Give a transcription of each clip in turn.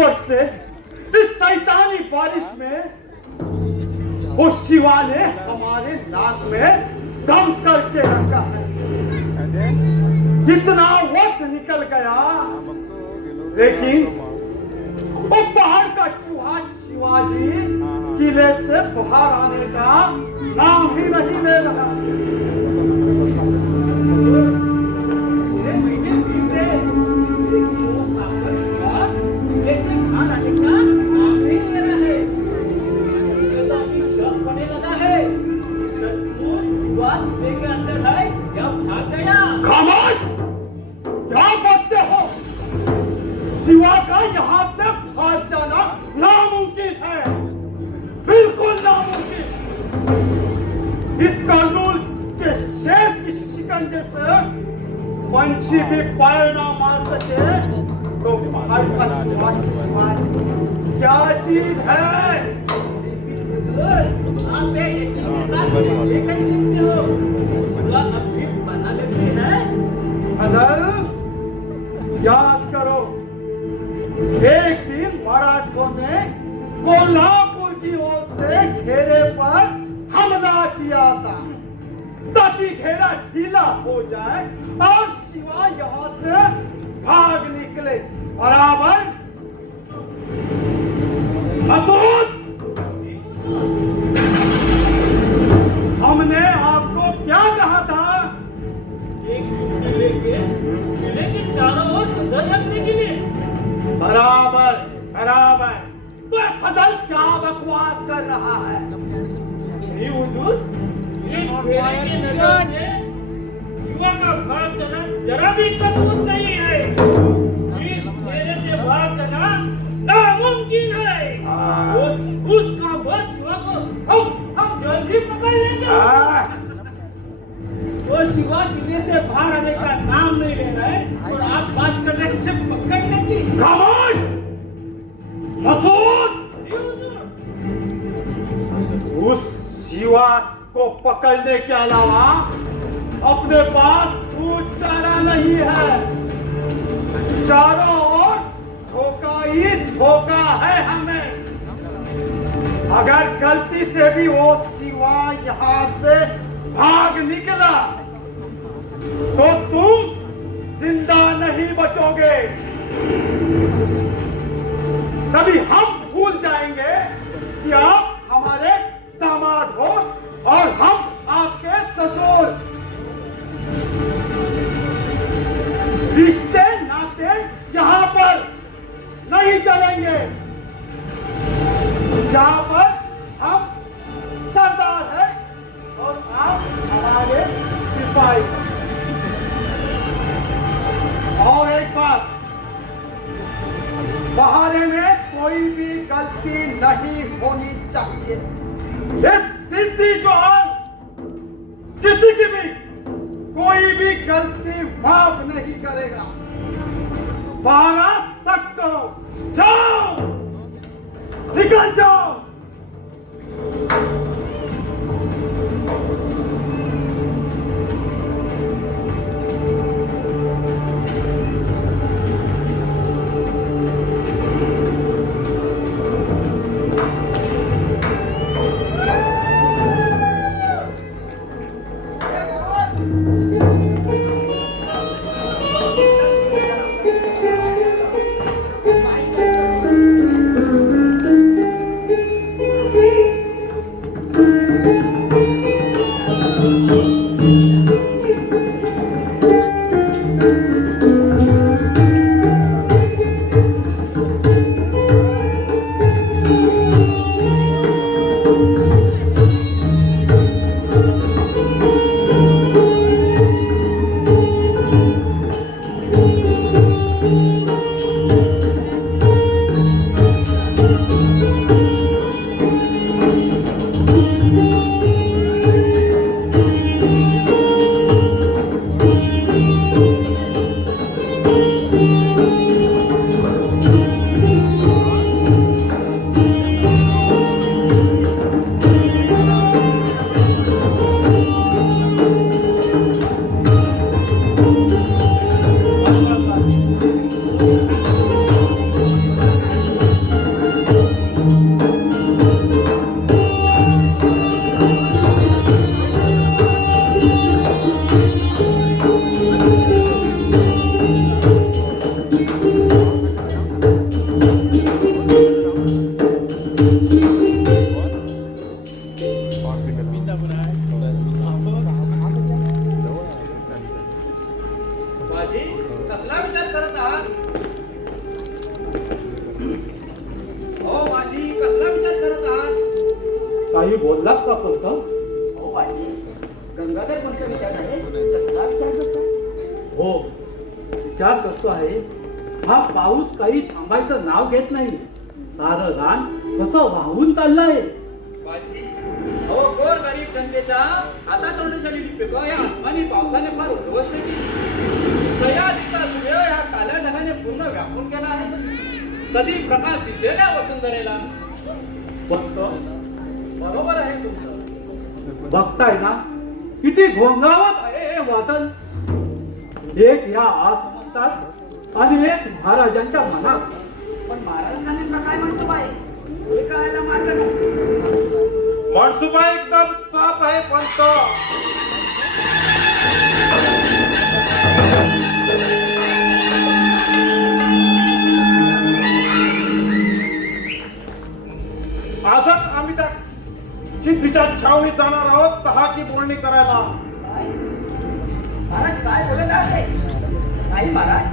ऊपर से इस शैतानी बारिश में वो शिवा ने हमारे नाक में दम करके रखा है। इतना वक्त निकल गया, लेकिन वो पहाड़ का चूहा शिवाजी किले से बाहर आने का नाम ही नहीं ले रहा। खामोश! क्या बोलते हो? शिवा का यहाँ से भाग जाना नामुमकिन है, बिल्कुल नामुमकिन। इस कर्नूल के शेर की शिकंजे से पंछी भी पैर ना मार सके तो पहाड़ का चूहा क्या चीज है? आप बना लेते हैं। फजल, याद करो, एक दिन मराठों ने कोल्हापुर की ओर से घेरे पर हमला किया था, ताकि घेरा ढीला हो जाए और शिवा यहाँ से भाग निकले। बराबर? मसूद, हमने आपको क्या कहा था? एक किले के चारों ओर नजर रखने के लिए। बराबर बराबर। तो फजल क्या बकवास कर रहा है? नहीं हुजूर, इस घेरे के नजर से शिवा का भाग जाना जरा भी कसूर नहीं है। इस घेरे से भाग जाना नामुमकिन है। उसका बस शिवा को हम जल्दी पकड़ लेंगे। वो शिवा किले से बाहर आने का नाम नहीं ले रहा है और आप बात कर रहे हैं पकड़ने की। खामोश! मसूद! उस शिवा को पकड़ने के अलावा अपने पास कुछ चारा नहीं है। चारों ओर धोखा ही धोखा है हमें। अगर गलती से भी वो शिवा यहाँ से भाग निकला तो तुम जिंदा नहीं बचोगे। तभी हम भूल जाएंगे कि आप हमारे दामाद हो और हम आपके ससुर। रिश्ते नाते यहाँ पर नहीं चलेंगे। यहाँ पर हम सरदार हैं और आप हमारे सिपाही। और एक बात, बहाने में कोई भी गलती नहीं होनी चाहिए। इस सिद्धि जौहर किसी की भी कोई भी गलती माफ नहीं करेगा। 12 सख्त करो, जाओ, निकल जाओ। हो, विचार करतो आहे. हा पाऊस काही थांबायचं नाव घेत नाही. सारं रान कसं वाहून चाललंय. बाजी, हो गोर गरीब जनतेच्या आता तोंडशाली पिकं या आसमानी पावसाने फार उद्ध्वस्त केली. सह्याद्रीचा सूर्य या काल्या ढगाने पूर्ण व्यापून गेला आहे. कधी प्रकाश दिसेल या वसुंधरेला. फक्त बरोबर आहे तुमचं. बघताय ना किती घोंगावत आहे हे वादळ. एक या आसमंतात आणि एक महाराजांच्या मनात. पण महाराजांना काय म्हणतो आहे हे कळायला मार्ग नाही. मनसुबा एकदम साफ आहे पंत. आजच आम्ही त्या सिद्धीच्या छावणीत जाणार आहोत तहाची बोलणी करायला. काय? महाराज काय बोलत आहे? नाही महाराज,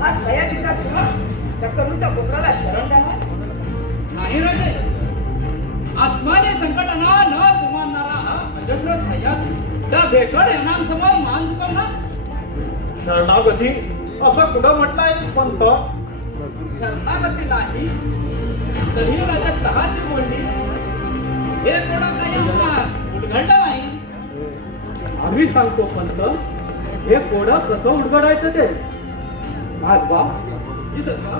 हा सह्याद्रीचा सूर्य त्या तरुणच्या कोपराला शरण देणार. नाही राजे, आसमानी संकटांना न जुमानणारा हा अजस्र सह्याद्री त्या भेकड येणांसमोर मान झुकवणार. शरणागती असं कुठं म्हटलंय पंत? शरणागती नाही तरी राजा तहाची बोलणी हे कोणा काही आम्हास उलगडलं नाही. आम्ही सांगतो पंत, हे कोडं कसं उडगडायचं ते. महात्मा इथं का?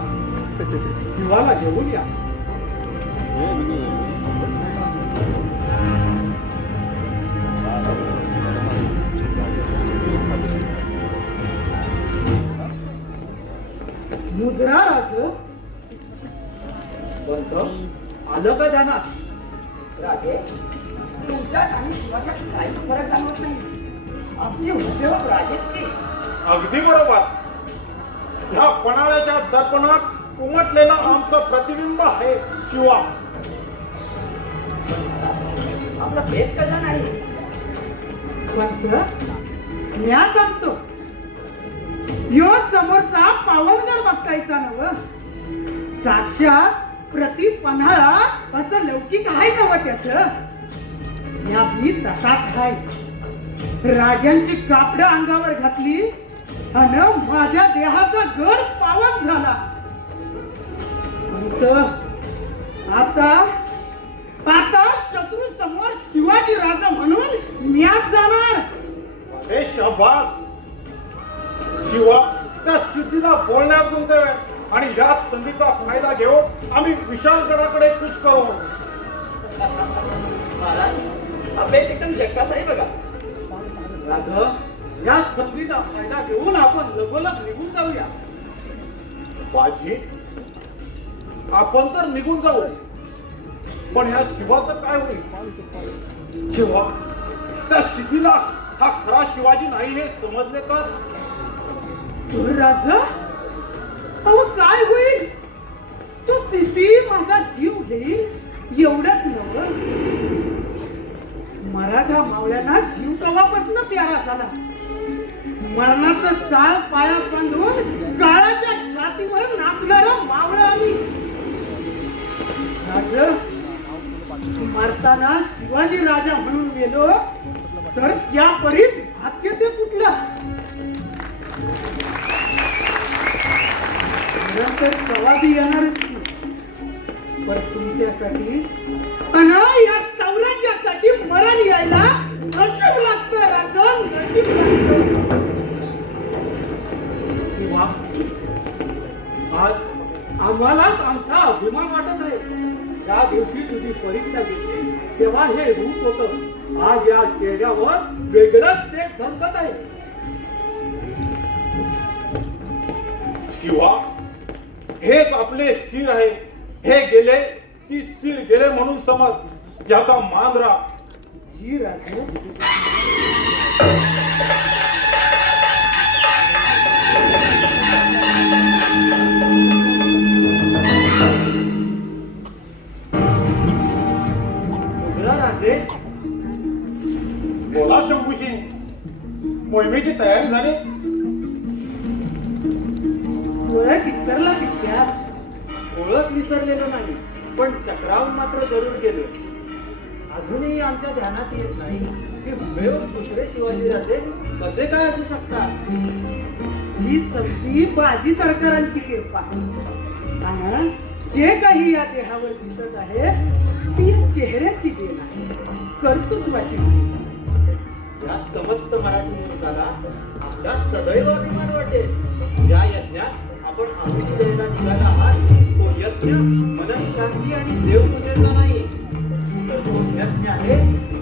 शिवाला घेऊन या. मुजरा राज पंत आलं का जाणार? राजे, तुमच्यात आणि शिवाच्यात काही फरक जाणवत नाही. आपली उद्योग राजेच की. अगदी बरोबर. ह्या पणाळ्याच्या दर्पणात उमटलेला आमचं प्रतिबिंब आहे शिवा. आपला भेद कसा नाही. म्या सांगतो, यो समोरचा पावनगड बघतायचा नव. साक्षात प्रति पन्हाळा असं लौकिक आहे नव त्याच. या बी तसाच आहे. राजांची कापडं अंगावर घातली आणि माझ्या देहाचा गड पावन झाला. आता आता शत्रू समोर शिवाजी राजा म्हणून म्याच जाणार. अरे शाबास. शिवा त्या सिद्धीला बोलण्यात गुंतवे आणि याच संधीचा फायदा घेऊन आम्ही विशालगडाकडे कूच करू. महाराज, अभ्यास एकदम जक्कास आहे बघा. राघव, या संधीचा फायदा घेऊन आपण लगोलग निघून जाऊया. बाजी, आपण तर निघून जाऊ, पण ह्या शिवाचं काय होईल? शिवा त्या सिद्धीला हा खरा शिवाजी नाही हे समजले तर? राजा, अहो काय होईल? तो सिद्धी माझा जीव घेईल एवढंच नव्हे. मराठा मावळ्यांना जीव कवापासून प्यारा झाला. मरणाचं चाळ पायात बांधून काळाच्या छातीवर नाचणारं मावळं आम्ही. राजा, मरताना शिवाजी राजा म्हणून गेलो तर त्या परीस भाग्य ते कुठलं? नंतर कवाबी येणारच की. पण तुमच्यासाठी अन या साम्राज्यासाठी मरण यायला नशीब लागतं राजा, नशीब लागतं. किंवा आज आम्हालाच आमचा अभिमान वाटत आहे. त्या दिवशी तुझी परीक्षा घेतली तेव्हा हे रूप होतं. आज या चेहऱ्यावर वेगळंच ते झलकत आहे. शिवा, हेच आपले शिर आहे. हे गेले की शिर गेले म्हणून समज. याचा मान राख. जी राजा, राजे, बोला शंभूशी, मोहिमेची तयारी झाली? ओळख विसरला विद्या. ओळख विसरलेलो नाही, पण चक्रावून मात्र जरूर गेलो. अजूनही आमच्या ध्यानात येत नाही की हुबेहूब दुसरे शिवाजीराजे कसे काय असू शकतात? ही सगळी बाजी सरकारांची कृपा आणि जे काही या देहावर दिसत आहे ती चेहऱ्याची देण आहे, कर्तृत्वाची देण. या समस्त मराठी मुलुकाला आपला सदैव अभिमान वाटेल. ज्या यज्ञात आपण आहुती द्यायला निघाला आहात तो यज्ञ मनःशांती आणि देवपूजेचा नाही, तर तो यज्ञ आहे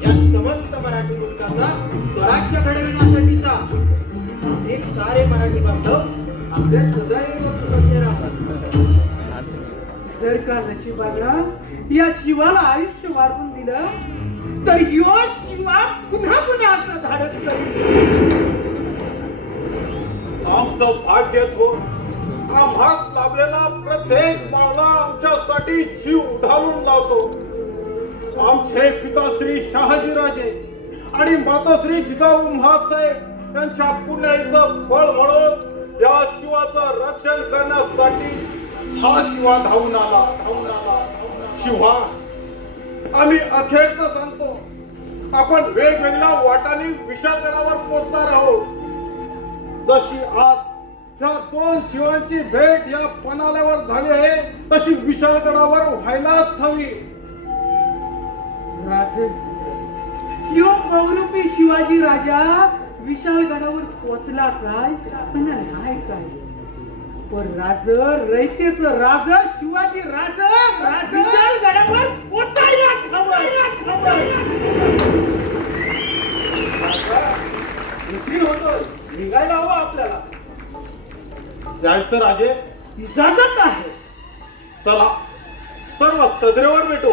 या समस्त मराठी मुलुकाचा स्वराज्य घडविण्यासाठीचा. आम्ही सारे मराठी बांधव आपले सदैव कृतज्ञ राहतात. जर का नशिबानं या शिवाला आयुष्य वाढवून दिलं तर यो शिवा पुन्हा पुन्हा असं धाडस करेल. आमचं भाग्य थो आम्हास लाभलेला प्रत्येक मावळा आमच्यासाठी जीव उधारून लावतो. आमचे पिताश्री शहाजीराजे आणि माताश्री जिजाऊ महासाहेब यांच्या पुण्याईचं फळ म्हणून या शिवाचं रक्षण करण्यासाठी हा शिवा धावून आला. शिवा, आम्ही अखेरचं सांगतो, आपण वेगवेगळ्या वाटांनी विशाळगडावर पोहोचणार आहोत. जशी आज त्या दोन शिवांची भेट या पनाल्यावर झाली आहे तशी विशाळगडावर व्हायलाच हवी. राज यो बहुरूपी शिवाजी राजा विशाळगडावर पोचला काय पण नाही काय, पण राज रयतेच राज शिवाजी राज विशाळगडावर पोचायलाच हवं. उशीर होतोय, निघायला हवं आपल्याला. जायचं राजे, इजाजत आहे. चला सर्व सदरेवर भेटू.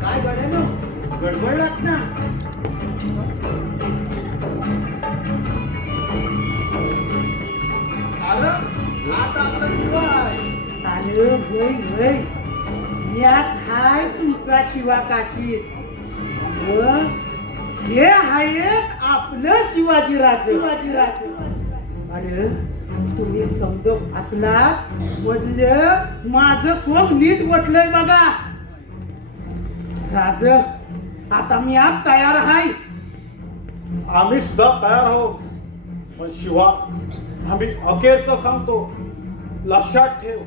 काय गड्यानो, गडबडलात ना? अरे आता आपला शिवा आहे. अरे वय वय यात हाय तुमचा शिवा काशीत. हे आहेत आपलं शिवाजीराजे. अरे तुम्ही समज असलात बदल माझं सोंग नीट वटलंय बघा. राज आता मी आज तयार आहे. आम्ही सुद्धा तयार आहोत. पण शिवा, आम्ही अखेरचं सांगतो, लक्षात ठेव,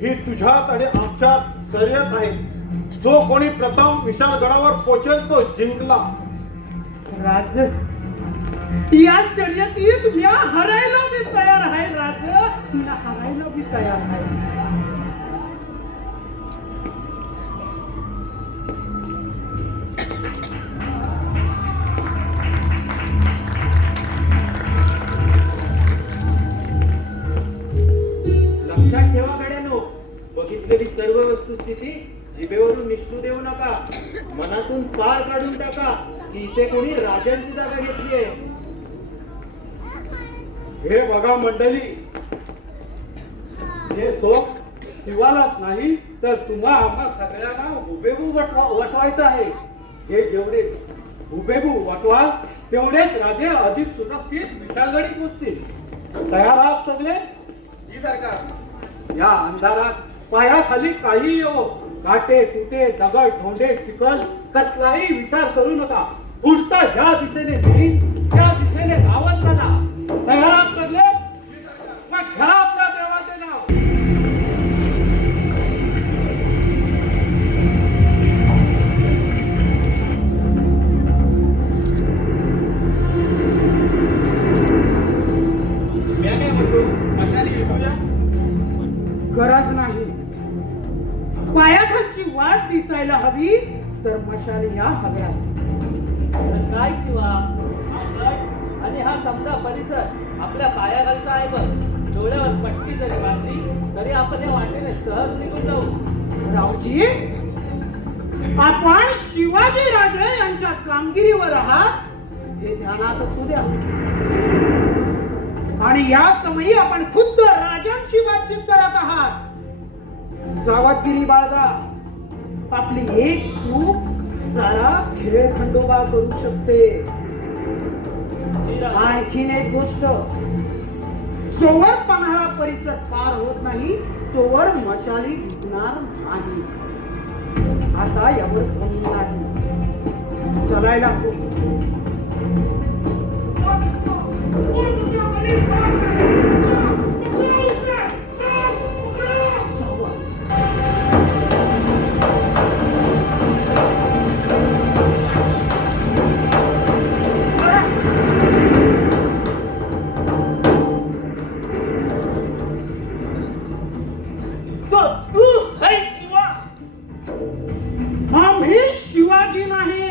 ही तुझ्यात आणि आमच्यात शर्यत आहे. जो कोणी प्रथम विशाळगडावर पोहोचेल तो जिंकला. राज या शर्यतीत मी हरायला मी तयार आहे. राज मी हरायला मी तयार आहे. लक्षात ठेवा गड्यानो, बघितलेली सर्व वस्तुस्थिती जिभेवरून निष्ठू देऊ नका. मनातून पार काढून टाका की इथे कोणी राजांची जागा घेतली आहे. हे बघा मंडळी, हे सोप शिवालाच नाही तर तुम्हा आम्हा सगळ्यांना हुबेहूब वटवायचं आहे. हे जेवढे हुबेहूब वटवाल तेवढेच राजे अधिक सुरक्षित विशाळगडी पोचतील. तयार आहात सगळे? ही सरकार, या अंधारात पायाखाली काही येवो, काटे कुटे दगड धोंडे चिखल कसलाही विचार करू नका. पुढचा ज्या दिशेने नेईल त्या दिशेने धावत चला. तयार आहात सगळे? मग घ्या गरज नाही. पायाखालची वाट दिसायला हवी तर मशाली ह्या हव्या. काय शिवा आपण आणि हा समजा परिसर आपल्या पायाखालचा आहे बघ. डोळ्यावर पट्टी जरी बांधली तरी आपण या वाटेने सहज निघून जाऊ. रावजी, आपण शिवाजी राजे यांच्या कामगिरीवर आहात हे ध्यानात असू द्या. आणि या समयी आपण खुद्द राजांशी बातचीत करत आहात. सावधगिरी बाळगा. आपली एक चूक सारा खेळ खंडोबा करू शकते. आणखीन एक गोष्ट, जोवर पन्हाळा परिसर पार होत नाही तोवर मशाली दिसणार नाही. आता यावर बोलू नाही. चलायला आम्ही शिवाजी नाही,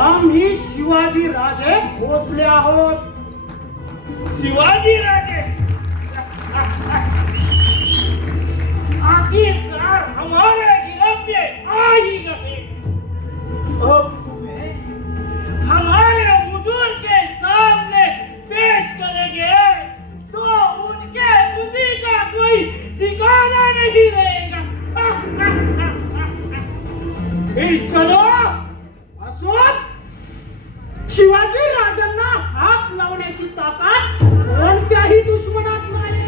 आम्ही शिवाजी राजे भोसले आहोत. शिवाजी राजे आखिरकार हमारे गिरफ्ते आ ही गए. अब तुम्हें हमारे हुजूर के सामने पेश करेंगे तो उनके खुशी का कोई ठिकाना नहीं रहेगा. फिर चलो. असोत, शिवाजी राजांना हात लावण्याची ताकद कोणत्याही दुश्मनात नाही.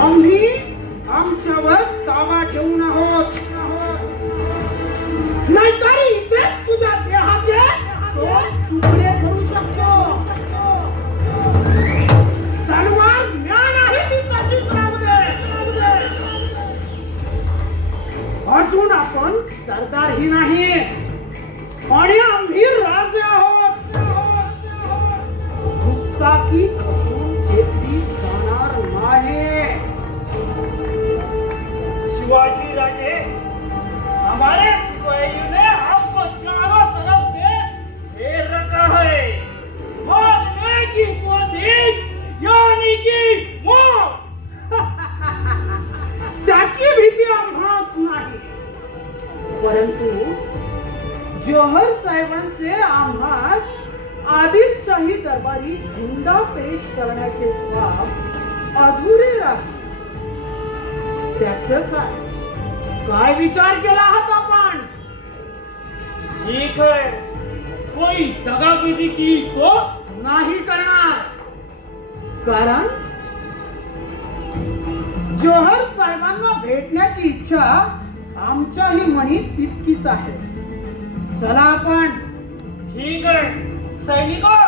आम्ही आमच्यावर ताबा ठेवून आहोत. नाहीतर इथे तुझ्या देहाचे दोन तुकडे करू शकतो. तलवार ज्ञान आहे ती तशीच राहू दे. अजून आपण सरदारही नाही आणि आम्ही राजे आहोत. गुस्ताखी करून घेतली जाणार नाही. शिवाजी राजे, हमारे सिपाहियों ने आपको चारों तरफ से घेर रखा है. भागने की कोशिश यानी कि मौत. त्याची भीती आम्हास नाही, परंतु जोहर साहेबांचे आम्हास आदिलशाही दरबारी जिंदा पेश करण्याचे काम अधुरे राहील. त्याचं काय विचार केला आहात आपण? ठीक है, कोई दगाबाजी की तो नाही करणार. कारण जोहर साहेबांना भेटण्याची इच्छा आमच्याही मनात तितकीच आहे. चला आपण. ठीक है सैनिकों,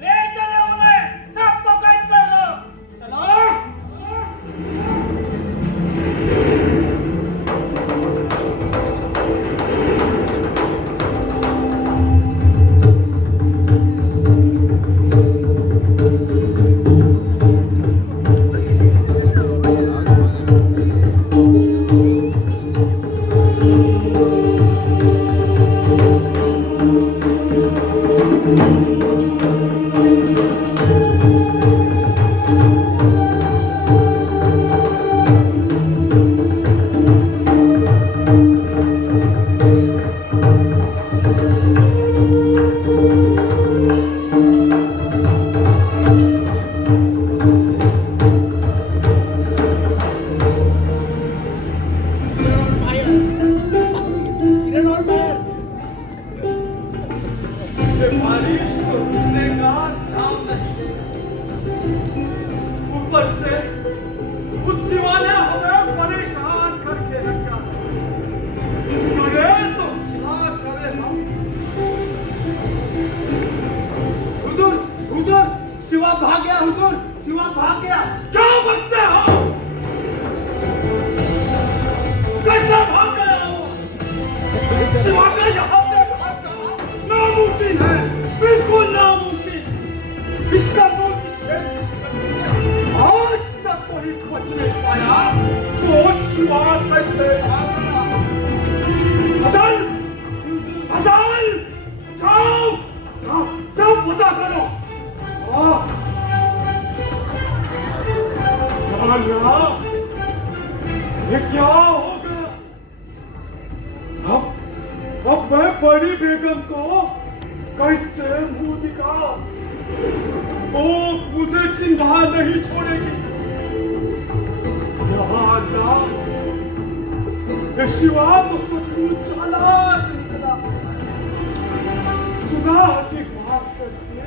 ले चले उन्हें, सबको कैद कर लो. चलो. शिवा का यहाँ से भाग चला, नामुमकिन बेगम को कैसे मुंह दिखा, वो मुझे चिंता नहीं छोड़ेगी। यहाँ जा, ये शिवा तो सचमुच चालाक निकला, सुना की बात करके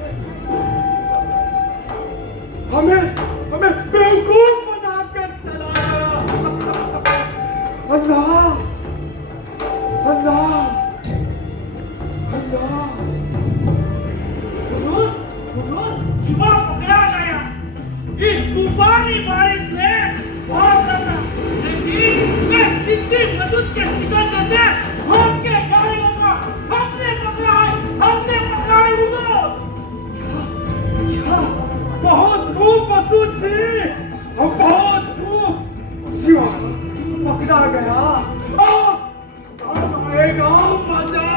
हमें बेवकूफ बनाकर चला गया। अल्लाह अल्लाह अल्लाह। हुजूर, हुजूर, शिवा पकड़ा गया। इस तूफानी बारिश में भाग रहा था, लेकिन मैं सिद्धि मसूद के शिकंजे से भाग के गाड़ी होगा। हमने पकड़ा है हुजूर। क्या बहुत खूब मसूद जी, बहुत खूब। शिवा पकड़ा गया, अब आएगा मजा।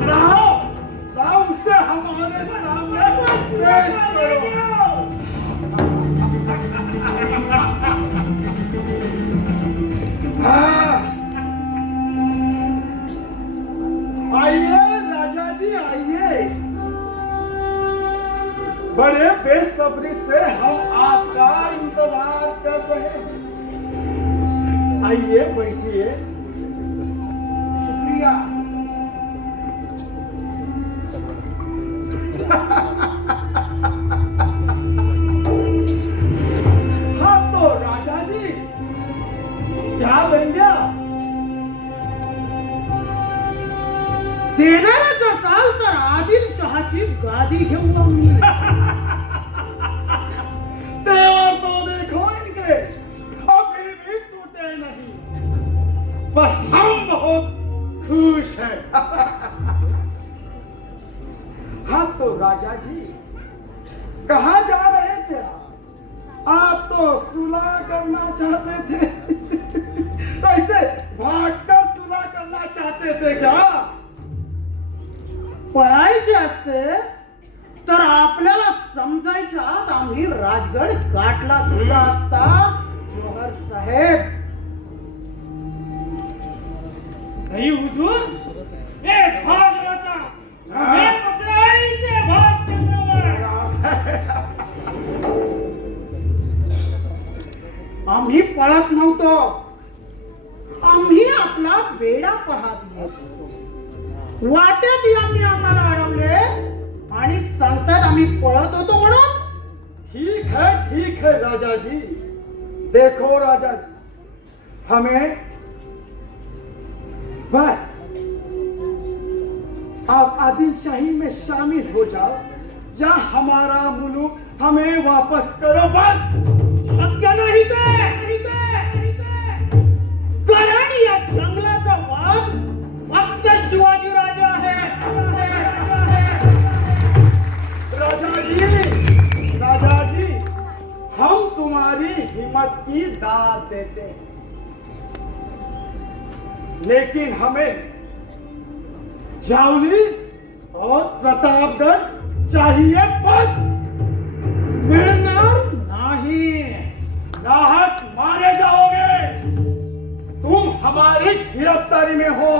लाओ उसे हमारे सामने पेश करो। आइए राजा जी, आइए। बड़े बेसब्री से हम आपका इंतजार कर रहे हैं। आइए बैठिए। शुक्रिया। हाँ तो राजा जी क्या लेंगे? देणारच असाल तर आदिलशहाची गादी घेऊ आम्ही. तेवर तो देखो इनके, अभी भी टूटे नहीं, पर हम बहुत खुश हैं। हाँ तो राजा जी कहाँ जा रहे थे आप? तो सुलह करना चाहते थे। ऐसे भागकर सुलह करना चाहते थे क्या? पळायचे असते तर आपल्याला समजायच्या आत आम्ही राजगड गाठला सुद्धा असता जोहर साहेब. नहीं हुजूर, मैं भाग रहा था। मैं पकड़ा ही से भागते समय। आम्ही पळत नव्हतो, आम्ही आपला बेडा पाहत होतो. वाटेत यांनी आम्हाला अडवले आणि सांगतात आम्ही पळत होतो म्हणून. ठीक है राजा जी। देखो राजा जी, हमें बस आप आदिलशाही में शामिल हो जाओ या हमारा मुल्क हमें वापस करो, बस। शक्य नाही ते, कारण या जंगलाचा वाघ फक्त शिवाजी राजा आहे. राजा जी हम तुम्हारी हिम्मत की दाद देते हैं, लेकिन हमें जावली और प्रतापगढ़ चाहिए, बस। मिळणार नाही. नाहक मारे जाओगे, तुम हमारी गिरफ्तारी में हो।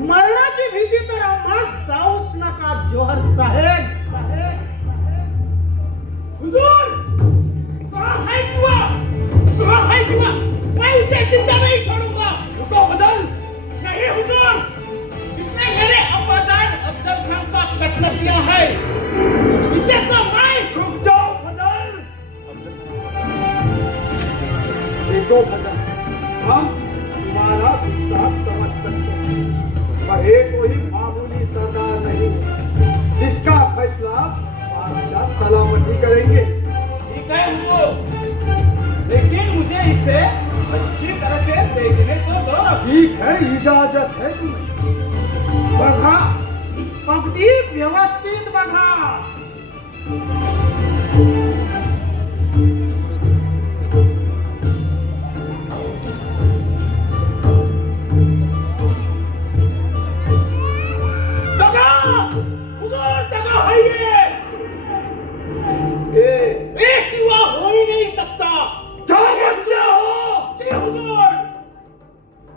मरणाची भीती तर आम्हास जाऊच नका जोहर साहेब. हुजूर, कहाँ है शिवा? कहाँ है शिवा? मैं उसे जिंदा नहीं छोड़ूंगा। रुको बदल। नहीं हुजूर, इसने मेरे अब्बाजान अफजल खान का कत्ल किया है। इसे तो मैं। रुक जाओ बदल। देखो बदल, हम तुम्हारा गुस्सा समझ सकते हैं, पर ये कोई मामूली सरदार नहीं है। इसका फैसला बादशाह सलामती करेंगे। ठीक है हुजूर, लेकिन मुझे इसे अच्छी तरह से देखने तो दो. ठीक है, इजाजत है तुम्हें। बघा, अगदी व्यवस्थित बघा.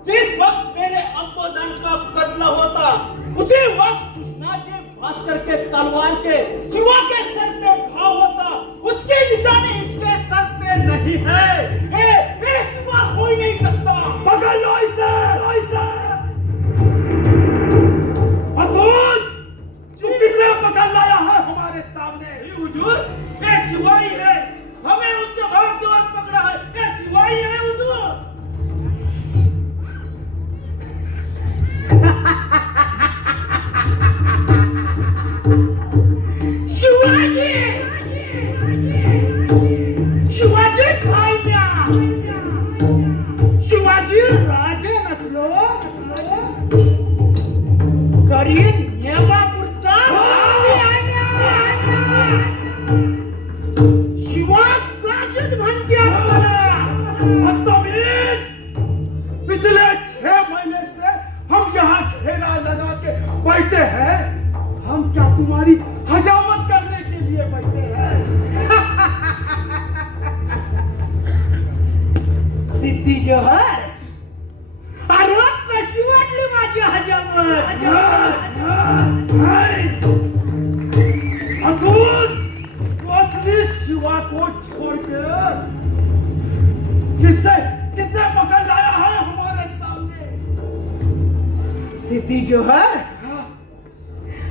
जिस वक्त मेरे अब्बाजान का कत्ल होता, उसी वक्त भास्कर के तलवार के शिवा के सर पे घाव होता, उसकी निशानी इसके सर पे नहीं है। ये शिवा हो ही नहीं सकता। पकड़ लो इसे, मसूद, तू किसे पकड़ लाया है हमारे सामने? हुजूर, ये शिवा ही है। हमें उसके भाग के वक्त पकड़ा है। ये शिवा ही है हुजूर। शिवाजी खायच्या शिवाजी राजे नसलो तरी नेमापूरचा शिवा काशीद म्हणते बदतमीज! पिछले 6 महीने से हम यहाँ घेरा लगा के बैठे हैं। हम क्या तुम्हारी हजामत करने के लिए बैठे हैं? सिद्धी जोहर, अरे कशी वाटली माझी हजामत? मसूद, तू असली शिवा को छोड़कर किसे पकड़ लाया है हमारे सामने? सिद्धी जोहर,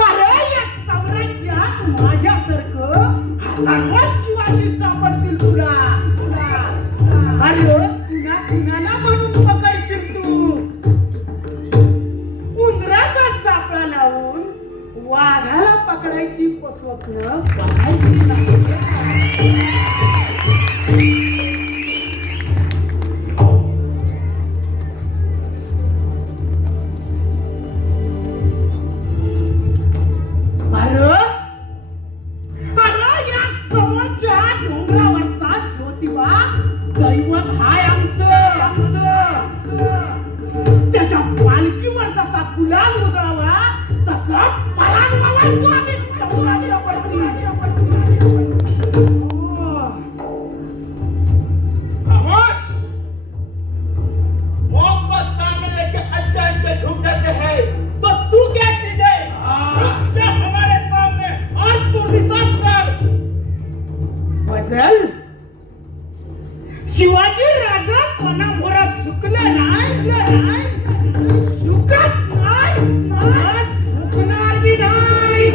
अरे या साम्राज्यात माझ्यासारखं हजारो शिवाजी सापडतील तुला. अरे कुणाला म्हणून पकडशील तू? उंदराचा सापळा लावून वाघाला पकडायची स्वप्न बघायची नाही. अरे या समोरच्या डोंगरावरचा ज्योतिबा दैवत हाय आमचं. त्याच्या पालखीवर जसा गुलाल उधळावा तसा पराभवावा तो आम्ही संग्रामीला पडती. खामोश! मौत का सामने लेके अच्छा झुक जाते हैं, तो तू क्या चीज है? झुक जा हमारे सामने और तू निशान कर। फजल, शिवाजी राजा कोणाभोरात झुकला नाही, झुकत नाही, झुकणार बी नाही.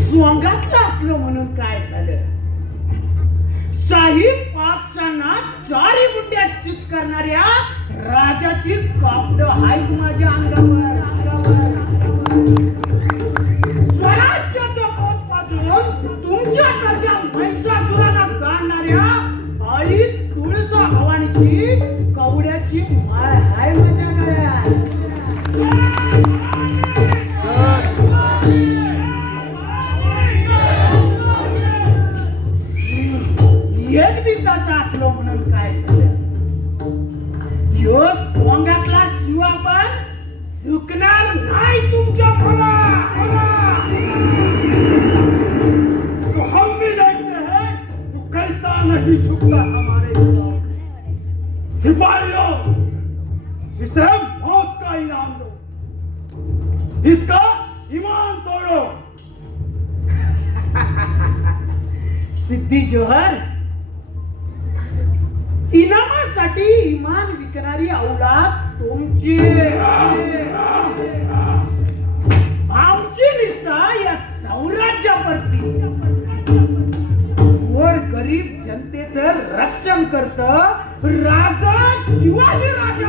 स्वांगातलं असलं म्हणून काय झालं? शाही पातशांना 4 मुंड्या चित करणाऱ्या राजाची कापड आहेत माझ्या अंगावर. स्वराज्याचं पोत पाजून तुमच्यासारख्या महिषासुराला गाणणाऱ्या आई तुळजा भवानीची कवड्याची माळ आहे माझ्या गळ्यात. एक दिवसाचा असलो म्हणून काय झालं? ह्यो सोंगातला शिवा पण झुकणार नाही तुमच्या तो हम भी देखते हैं तू कैसा नहीं झुकता हमारे सामने। सिपाहियों, इसे मौत का इनाम दो, इसका ईमान तोड़ो। सिद्धी जोहर, इनामासाठी इमान विकणारी औलाद तुमची. आमची निष्ठा या साम्राज्यावरती. वर गरीब जनतेचं रक्षण करत राजा शिवाजी राजा.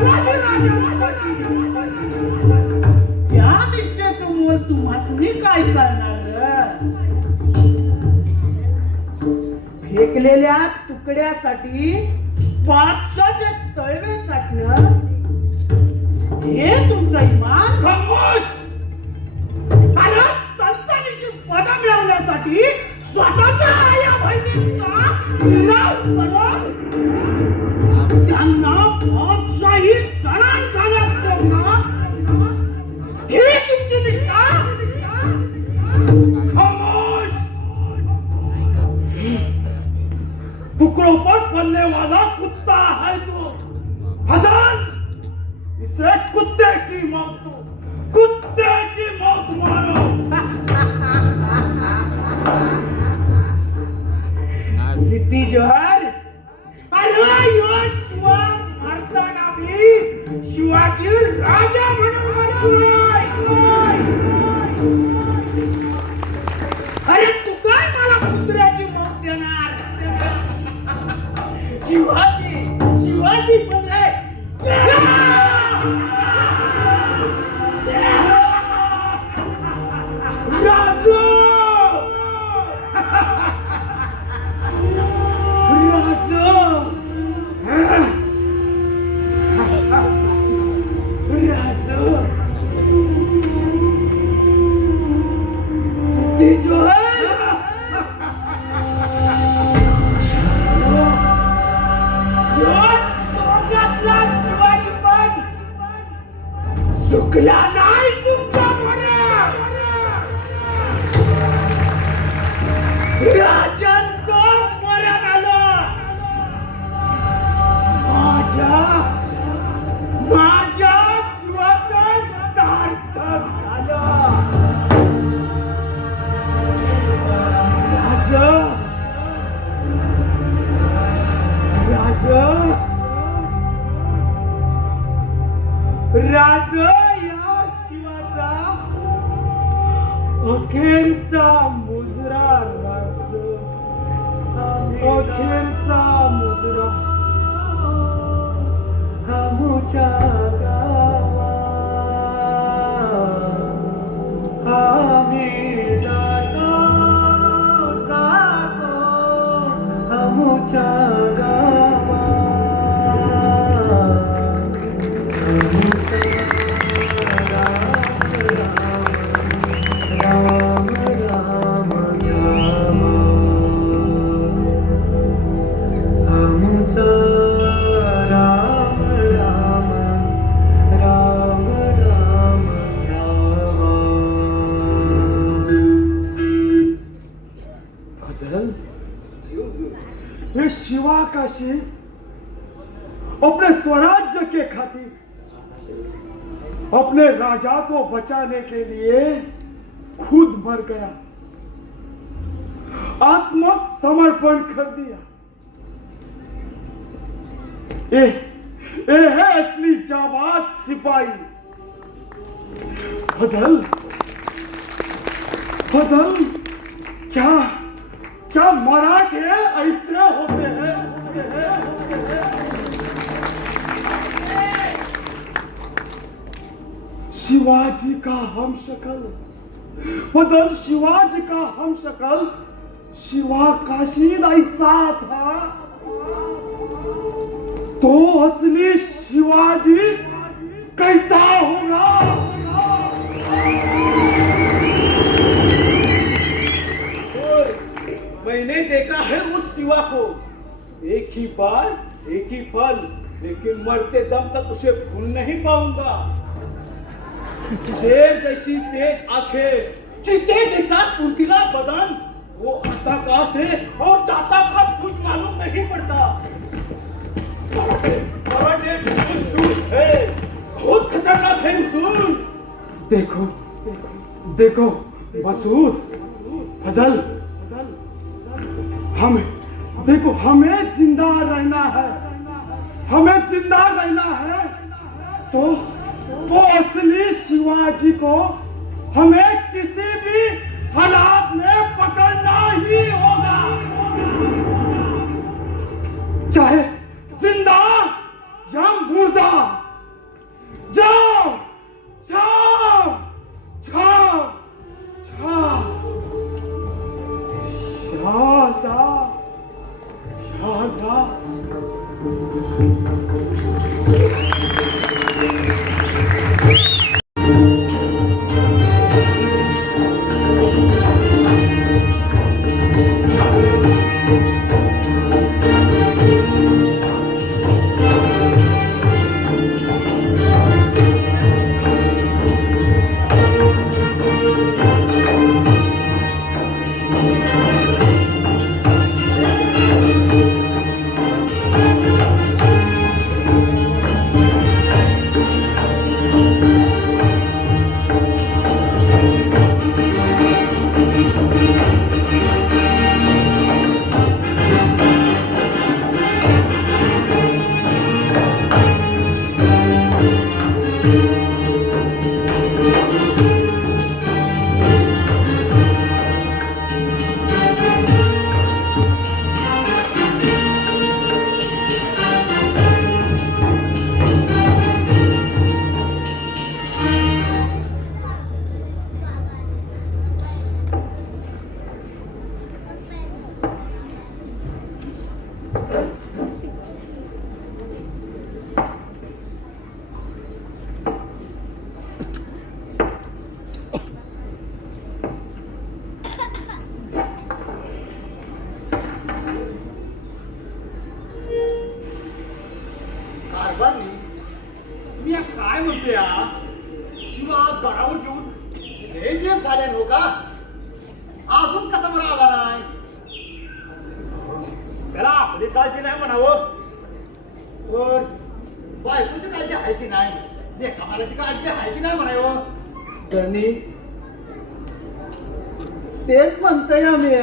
त्या निष्ठेचं मोल तुम्हासनी काय करणार? फेकलेल्या तुकड्यासाठी बादशाचे तळवे चाटणं हे तुमचं इमान? खामोश! अरे सल्तनतीची पदं मिळवण्यासाठी स्वतःच्या आया बहिणींचा लिलाव करून त्यांना बादशाही जनानखान्यात ठेवणं हे तुमची निष्ठा? खामोश! टुकड़ों पर पलने वाला कुत्ता है तू। फजल, इसे कुत्ते की मौत दो, कुत्ते की मौत मारो। सिद्धी जोहर, अरे यो शिवा मारताना मी शिवाजी राजा म्हणून मारतोय. अरे तू काय मला कुत्र्याची मौत देणार? शिवाजी पण रे. राजू सिद्धी जोहर, सोन्यातला शिवाजी पण चुकला नाही तुमच्या राजांचं मरण आलं. माझ्या जीवाचं सार्थक झालं. राज या शिवाचा अखेरचा मुजरा. अखेरचा मुजरा आमच्या गावा आम्ही जातो आमच्या गावा. राम राम राम आमचा राम राम राम राम राम. फजल, ये शिवा काशी अपने स्वराज्य के खातिर अपने राजा को बचाने के लिए खुद मर गया, आत्मसमर्पण कर दिया. ये है असली जाबाज सिपाही. फजल, फजल, क्या मराठे ऐसे होते हैं? शिवाजी का हम शक्ल, फजल, शिवाजी का हम शक्ल शिवा काशीद ऐसा था तो असली शिवाजी कैसा होगा? मैंने देखा है उस शिवा को, एक ही बार एक ही पल, लेकिन मरते दम तक उसे भूल नहीं पाऊंगा. शेर जैसी तेज आंखें, चीते जैसा फुर्तीला बदन, वो आता कहां से और जाता कब कुछ मालूम नहीं पड़ता. मराठे बिल्कुल शूर है, बहुत खतरनाक है हुजूर. देखो देखो मसूद, फजल, हमें जिंदा रहना है, हमें जिंदा रहना है तो असली शिवाजी को हमें किसी भी हालात में पकड़ना ही होगा, चाहे जिंदा या मुर्दा. जाओ जाओ जाओ जाओ. शाबाश शाबाश. मी काय म्हणते शिवा गडावर घेऊन हे दिवस झाले हो का अजून कसा बरा आला नाही त्याला आपली काळजी नाही म्हणावं वर बायकोची काळजी आहे की नाही लेखामालाची काळजी आहे की नाही म्हणावं धनी तेच म्हणतोय आम्ही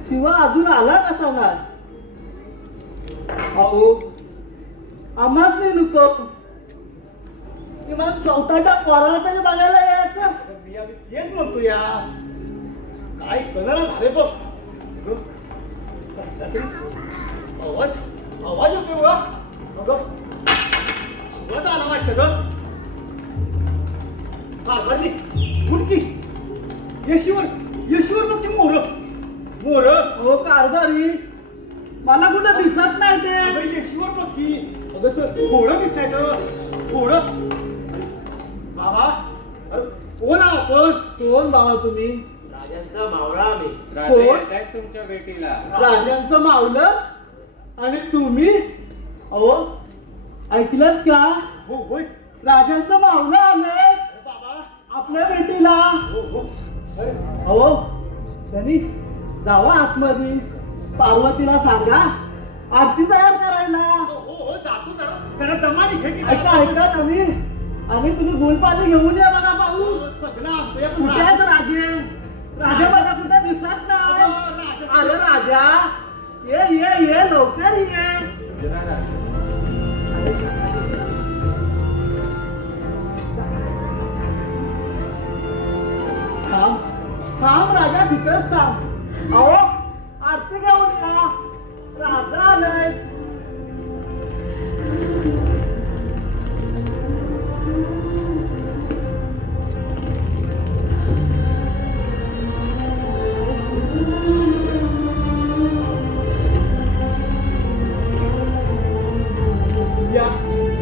शिवा अजून आला कसा नाही अहो आम्हाच नाही नको किंवा स्वतःच्या पोराला तरी बघायला यायचं मी आधी तेच म्हणतो या काय कलर झाले बघ कसला तरी आवाज आवाज होतोय बघा अगं शिवाचा आला वाटतं ग कारभारनी उठकी येशीवर बघ ती मोर हो कारभारी मला कुठं दिसत नाही ते अगं येशीवर बघ की अगं तो घोडं दिसतंय घोडं बाबा अरे कोण आहो आपण कोण बाबा तुम्ही राजांचा मावळा आम्ही राजे कोण? येत आहेत तुमच्या भेटीला राजांचं मावलं आणि तुम्ही अहो ऐकलं का हो होय राजांचं मावलं आलंय अरे बाबा आपल्या भेटीला हो हो अरे अहो त्यांनी जावा आतमध्ये पार्वतीला सांगा आरती तयार करायला हो जातो जरा दमानी घे की ऐका ऐका तुम्ही आणि तुम्ही गुलपाणी घेऊन या बघा पाहू सगळं आणतोय कुठे आहेत राजे राजा मला कुठे दिसत नाही अरे राजा ये लवकर ये थांब राजा तिथंच थांब अहो आरती घेऊन या राजा आलाय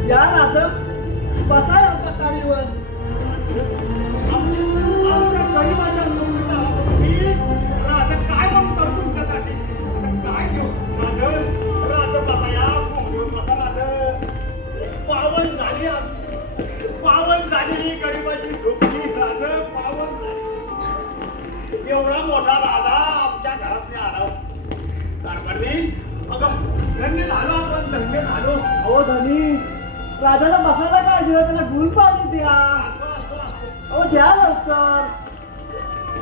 या राजा बसा या पतारीवर आमच्या गरीबाच्या सोबत आला तुम्ही राजा काय म्हणून कर तुमच्यासाठी आता काय घेऊ राजा बसा या घेऊन बसा राजा पावन झाली आमची पावन झालेली गरीबाची झोपडी राजा पावन झाली एवढा मोठा राजा आमच्या घरात आला कारभारनी अगं धन्य झालो आपण धन्य झालो हो धनी राजाला बसायला काय दिलं त्याला गुळ पाणी द्या हो द्या लवकर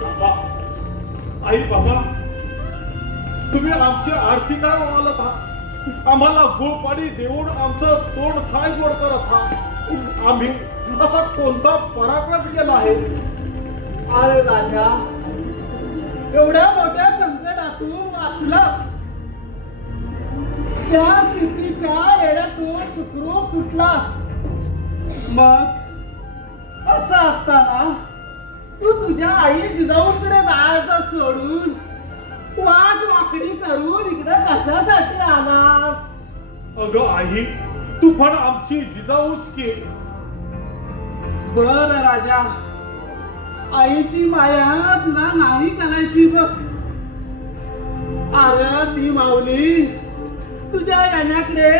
बाबा आई बाबा तुम्ही आमची आरती काय मागत आहात आम्हाला गुळ पाणी देऊन आमचं तोंड काय गोड करत आहात आम्ही असा कोणता पराक्रम केला आहे अरे राजा एवढ्या मोठ्या संकटातून वाचलास त्या स्थितीच्या येड्यातून सुखरूप सुटलास मग असं असताना तू तुझ्या आई जिजाऊकडे जायचं सोडून वाट वाकडी करून इकडे कशासाठी आलास अगं आई तू पण आमची जिजाऊच की बर राजा आईची माया तुला नाही करायची बघ अरे ती माऊली तुझ्या येण्याकडे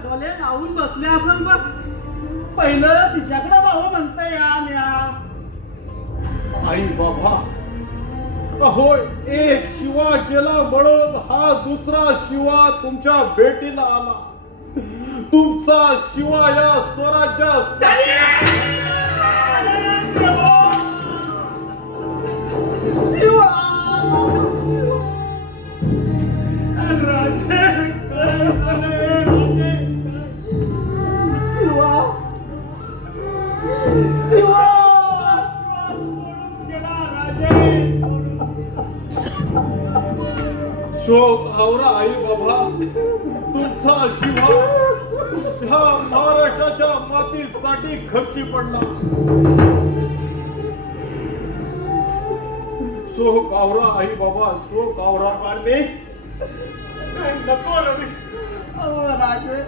ढोले लावून बसले असेल बघ पहिलं तिच्याकडे जावं म्हणता या आई बाबा अहो एक शिवा गेला म्हणून हा दुसरा शिवा तुमच्या भेटीला आला तुमचा शिवा या स्वराज्यात शोक आवरा आई बाबा तुमचा शिवा ह्या महाराष्ट्राच्या मातीसाठी खर्ची पडला शोक आवरा आई बाबा शोक आवरा पाडणे नको रवी अहो राजे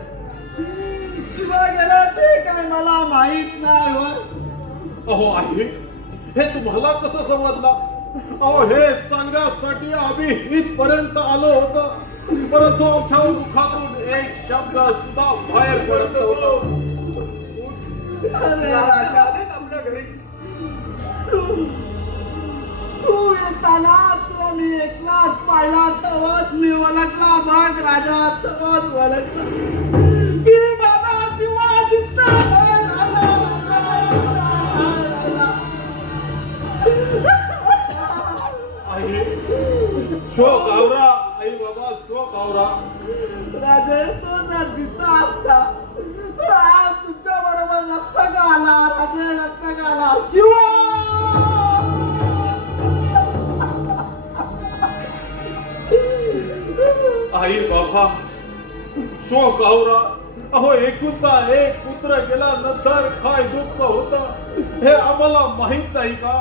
शिवा गेला ते काय मला माहित नाही हो अहो आई हे तुम्हाला कसं समजलं अहो हे सांगण्यासाठी आम्ही इथपर्यंत आलो होतो परंतु आमच्या दुःखातून एक शब्द सुद्धा बाहेर पडत होता. अरे राजा, आपल्या घरी तू येताना तुला मी एकलाच पाहिला तवाच मी ओळखला बघ राजा, तवाच ओळखला की माझा शिवा जिंदा आई शोक आवरा, आई बाबा शोक आवरा. राजे, तो जर जिद्दा असता तर आज तुमच्या बरोबर नसता का आला राजे, नसता का आला शिवा. आई बाबा शोक आवरा. अहो एकुलता एक पुत्र गेल्यानंतर काय दुःख होतं हे आम्हाला माहित नाही का?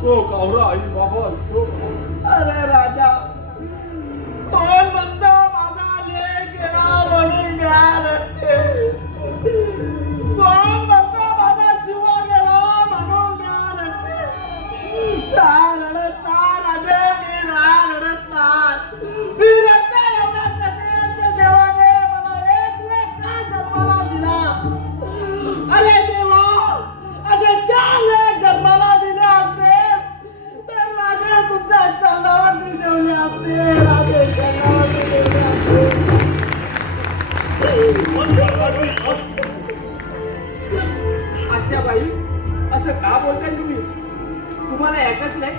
शोक आवरा आई बाबा, शोक आवरा. अरे राजा, कोण म्हणतो माझा लेक गेला म्हणून मी रडते? कोण म्हणतो माझा शिवा गेला म्हणून मी रडते? रडत नाही राजे, मी रडत नाही. मी रडते एवढ्यासाठी की देवाने मला एक लेक का जन्माला दिला. अरे देवा, असे 4 लेक जन्माला दिले असते तर राजे तुमच्या चरणावरती ठेवले असते. राजे चरणावरती ठेवले असते. आत्याबाई, असं का बोलताय तुम्ही? तुम्हाला एकच लेक?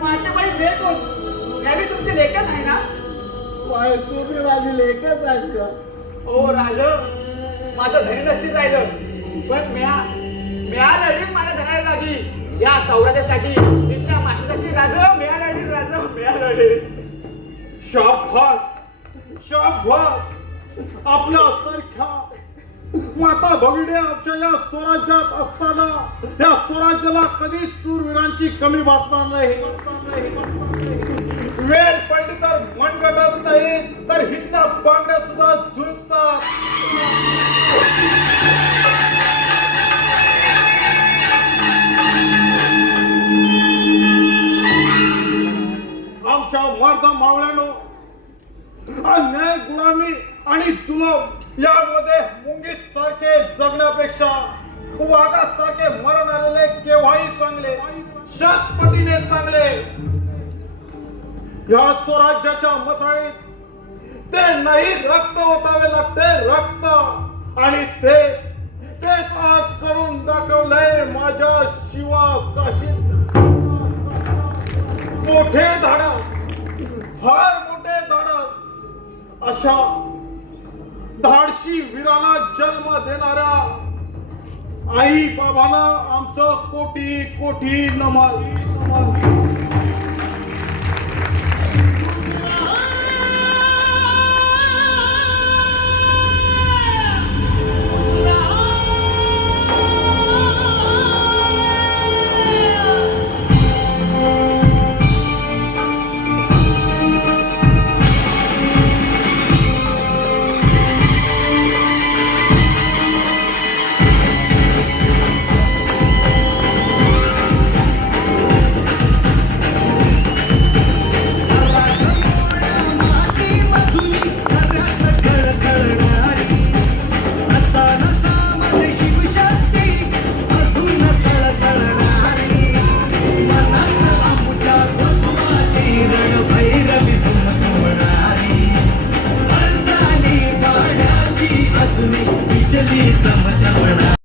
मग आत्याबाई लेक कोण? हे बी तुमचे लेकच आहे ना? तू बी माझी लेकच आहेस का? ओ राज, माझं धरी नसती राहिलं, पण म्या लढीन माझ्या धरायला लागली या सौराज्यासाठी, तिथल्या मातीसाठी. राज म्या लढीन, राज म्या लढीन. शाबास शाबास. आपल्या सारख्या माता भगिनी आमच्या या स्वराज्यात असताना या स्वराज्याला कधीच शूरवीरांची कमी भासणार नाही. वेळ पडली तर मनगटत नाही तर हितल्या बांगड्या सुद्धा झुंजतात. आमच्या मर्द मावळ्यानो, अन्याय, गुलामी आणि जुलम यामध्ये मुंगीस सारखे जगण्यापेक्षा वाघासारखे मरण आलेले केव्हाही चांगले, 100 पटीने चांगले. या स्वराज्याच्या मसाळीत ते नाही रक्त ओतावे लागते, रक्त. आणि तेच आज करून दाखवलंय माझ्या शिवा काशीत. मोठे धाडस, फार मोठे धाडस. अशा धाडशी वीराला जन्म देणाऱ्या आई बाबांना आमचं कोटी कोटी नमन.